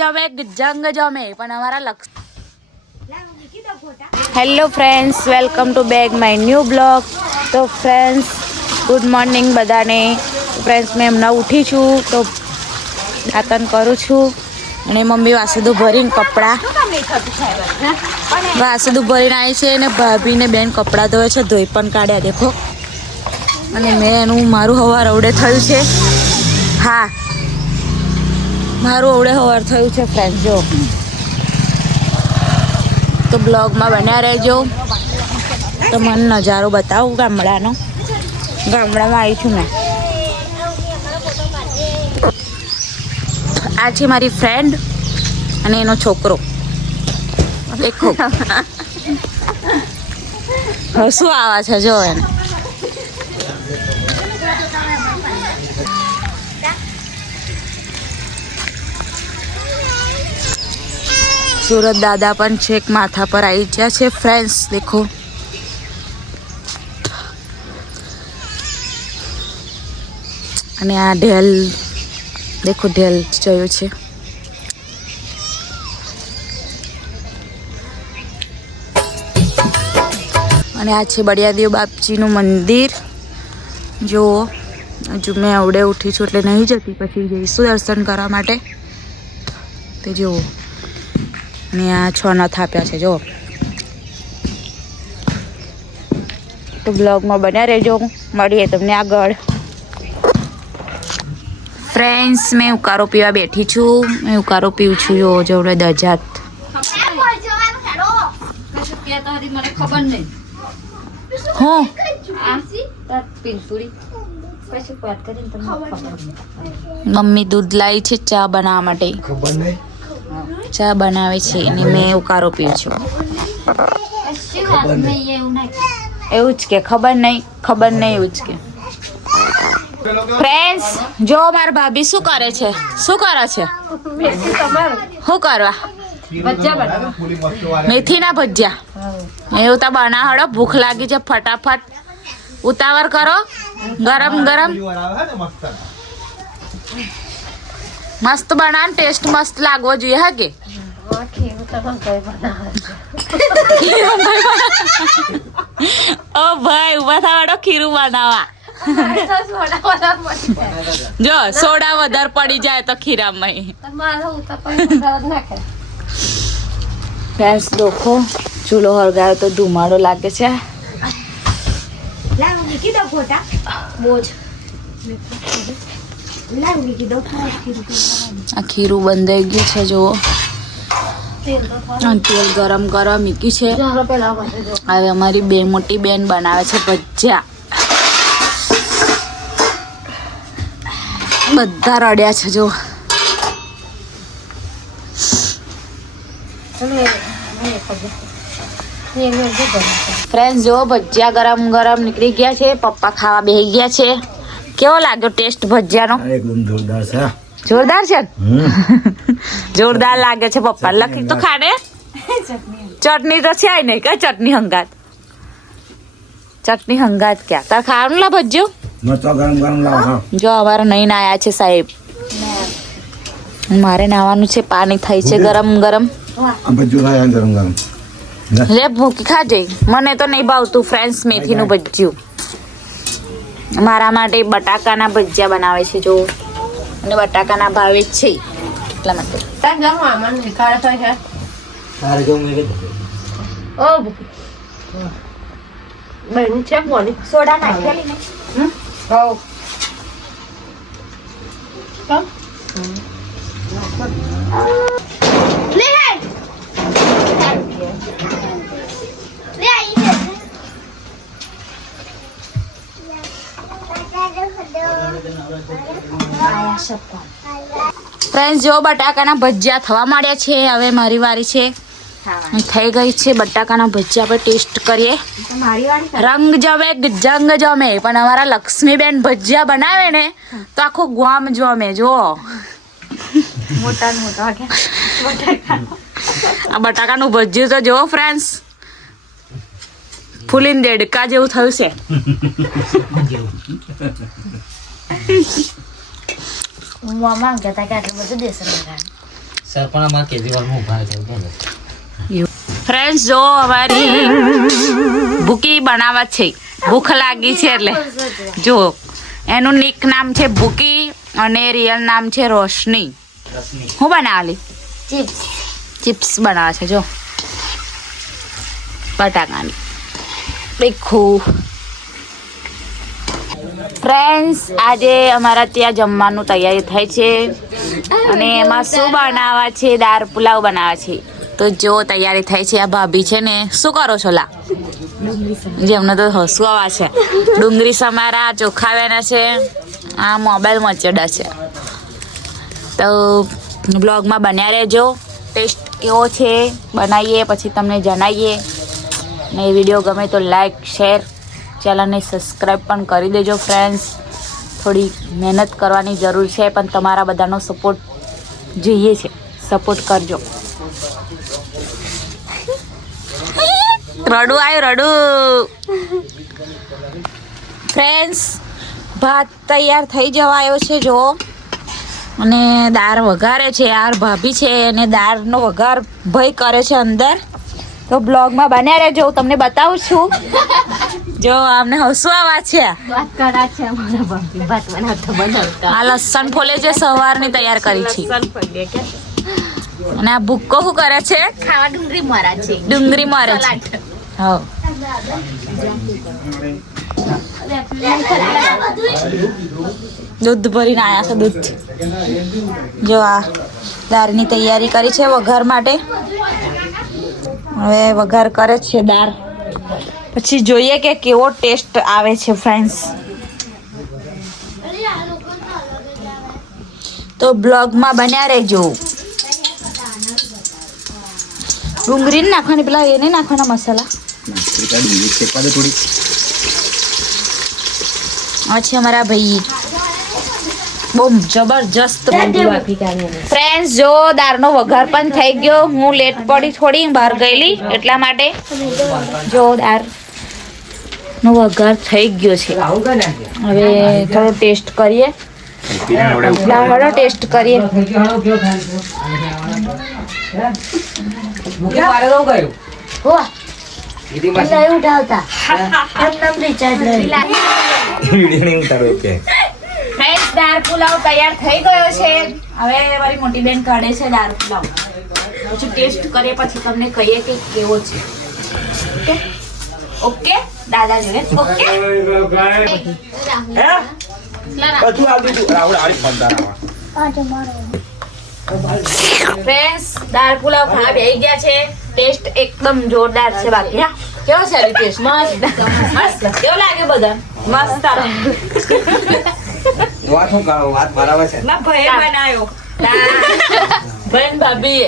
જમે જંગ જમે પણ અમારા લક્ષ. Hello friends, welcome to back my new blog. તો ફ્રેન્ડ્સ, ગુડ મોર્નિંગ બધાને. ફ્રેન્ડ્સ, મેં હમણાં ઉઠી છું તો દાંતન કરું છું અને મમ્મી વાસુદું ભરીને કપડાં ભરીને આવી છે અને ભાભીને બેન કપડાં ધોવે છે. ધોઈ પણ કાઢ્યા દેખો. અને મેં એનું મારું હવાર અવડે થયું છે. હા, મારું અવડે હવાર થયું છે ફ્રેન્ડ. જો તો બ્લોગમાં બન્યા રહેજો. તો મને નજારો બતાવું ગામડાનો. ગામડામાં આવી છું મેં. આ છે મારી ફ્રેન્ડ અને એનો છોકરો. દેખો શું આવા છે જો એને. સુરત દાદા પણ છેક માથા પર આવી ગયા છે ફ્રેન્ડ્સ. દેખો અને આ ઢેલ દેખો, ઢેલ જોયો છે. અને આ છે બળિયાદેવ બાપજીનું મંદિર. જો હજુ મેં અવડે ઉઠી છું એટલે નહીં જતી, પછી જઈશું દર્શન કરવા માટે. તો જુઓ, ને આ છ નથ આપ્યા છે જો. તો બ્લોગમાં બન્યા રહેજો, મળીએ તમને આગળ. ફ્રેન્ડ્સ, મેં ઉકારો પીવા બેઠી છું. મેં ઉકારો પીવું છું જો જોડે દજાત. હું મમ્મી દૂધ લાવી છે ચા બનાવવા માટે. ચા બનાવે છે અને મેં ઉકારો પીવું છું. એવું જ કે ખબર નહીં એવું જ કે. ફ્રેન્ડ્સ, જો મારા ભાભી શું કરે છે. શું કરે છે? શું કરવા? મેથીના ભજીયા. એવું તો બનાવડો. ભૂખ લાગી છે, ફટાફટ ઉતાવળ કરો. ગરમ ગરમ મસ્ત બનાવ. ટેસ્ટ મસ્ત લાગવો જોઈએ. હા કે ઓ ભાઈ ઉભા થવાડો ખીરું બનાવવા. જો સોડા વધારે પડી જાય તો ખીરામાં. ફ્રેન્ડ્સ, દેખો ચૂલો હળગાવ્યો તો ધુમાડો લાગે છે. આ ખીરું બંધાઈ ગયું છે જુઓ. તેલ ગરમ કરવા મૂકી છે. હવે અમારી બે મોટી બેન બનાવે છે ભજીયા. બધા રડ્યા છે જો. ફ્રેન્ડ્સ, જો ભજીયા ગરમ ગરમ નીકળી ગયા છે. પપ્પા ખાવા બેસી ગયા છે. કેવો લાગ્યો ટેસ્ટ ભજીયાનો? એકદમ જોરદાર છે. જોરદાર છે. જોરદાર લાગે છે. પપ્પા લખી તો ખાને. ચટણી તો છે નહીં. કઈ ચટણી હંગાત? ચટણી હંગાત ક્યાં? તાર ખાવાનું લા ભજીયું જો. અમારે નહીં આયા છે સાહેબ. મારે નાવાનું છે. પાણી થાય છે ગરમ ગરમ. લે ભૂકી ખાજે. મને તો નહીં ભાવતું ફ્રેન્ડ્સ મેથીનું ભજીયું. મારા માટે બટાકાના ભજીયા બનાવે છે જો. અને બટાકાના ભાવે છે એટલા માટે. સોડા નાખેલી ને. ફ્રેન્ડ્સ, જો બટાકાના ભજીયા થવા માંડ્યા છે. હવે મારી વારી છે. થઈ ગઈ છે બટાકાના ભજીયા. આપણે ટેસ્ટ કરીએ. રંગ જમે જંગ જમે પણ અમારા લક્ષ્મીબેન ભજીયા બનાવે ને તો આખું ગામ જમે. જો આ બટાકાનું ભજીયું તો જો ફ્રેન્ડ્સ, ફૂલીને દેડકા જેવું થયું છે. મમ્મા કહેતા કે આટલું બધું દેશે. સરપણ અમારા કેજરીવાલમાં ઉભા છે ફ્રેન્ડ્સ જો અમારી ભૂકી બનાવવા છે, ભૂખ લાગી છે એટલે જો એનું નિક નામ છે ભૂકી અને રિયલ નામ છે રોશની. હું બનાવેલી ચિપ્સ બનાવે છે જો બટાકાની તીખું. ફ્રેન્ડ્સ આજે અમારા ત્યાં જમવાનું તૈયારી થાય છે અને એમાં શું બનાવવા છે? દાળ પુલાવ બનાવવા છે. તો જો તૈયારી થાય છે. આ ભાભી છે ને શું કરો છો લા? જેમને તો હસવું આવે છે. ડુંગળી સમારા ચોખાવ્યાના છે. આ મોબાઈલ મચડા છે. તો બ્લોગમાં બન્યા રહેજો. ટેસ્ટ કેવો છે બનાવીએ પછી તમને જણાવીએ. ને વિડીયો ગમે તો લાઈક શેર ચેનલને સબસ્ક્રાઈબ પણ કરી દેજો ફ્રેન્ડ્સ. થોડી મહેનત કરવાની જરૂર છે પણ તમારા બધાનો સપોર્ટ જોઈએ છે. સપોર્ટ કરજો. રડું આવ્યું રડું. ફ્રેન્ડ્સ ભાત તૈયાર થઈ જવા આવ્યો છે જો. અને દાળ વઘારે છે. યાર ભાભી છે અને દાળનો વઘાર ભાઈ કરે છે અંદર. તો બ્લોગમાં બન્યા રહેજો. હું તમને બતાવું છું. જો આમને હસવું આવા છે. આ લસણ ફોલે છે. સવારની તૈયાર કરી છે. અને આ ભૂક્કો શું કરે છે? ખાવા ડુંગળી મરા છે. ડુંગળી મારે છે. હા દૂધ ભરીને આવ્યા છે. દૂધ જો આ દાળની તૈયારી કરી છે વઘાર માટે. હવે વઘાર કરે છે દાળ. પછી જોઈએ કે કેવો ટેસ્ટ આવે છે ફ્રેન્ડ્સ. તો બ્લોગમાં બન્યા રહેજો. ડુંગળી નાખવાની, પેલા એ નહીં નાખવાના મસાલા. આ છે અમારા ભાઈ. બહુ જબરજસ્ત ફ્રેન્ડ્સ. જો દાળનો વઘાર પણ થઈ ગયો. હું લેટ પડી થોડી, બહાર ગયેલી એટલા માટે. જો દાળનો વઘાર થઈ ગયો છે. હવે થોડો ટેસ્ટ કરીએ. ટેસ્ટ કરીએ. દાળ પુલાવ તૈયાર થઈ ગયો છે. હવે મારી મોટી બેન કાઢે છે દાળ પુલાવ. પછી ટેસ્ટ કરીએ પછી તમને કહીએ કે કેવો છે. ઓકે ઓકે દાદા જોડે ઓકે. ફ્રેન્ડ્સ દાળ પુલાવ ખાવા બેસી ગયા છે. ટેસ્ટ એકદમ જોરદાર છે. બાકી હા કેવો છે ટેસ્ટ? મસ્ત મસ્ત. કેવો લાગે બધા? મસ્ત. વાત બરાબર છે. ભાઈ બનાવ્યો. ભાઈ ભાભી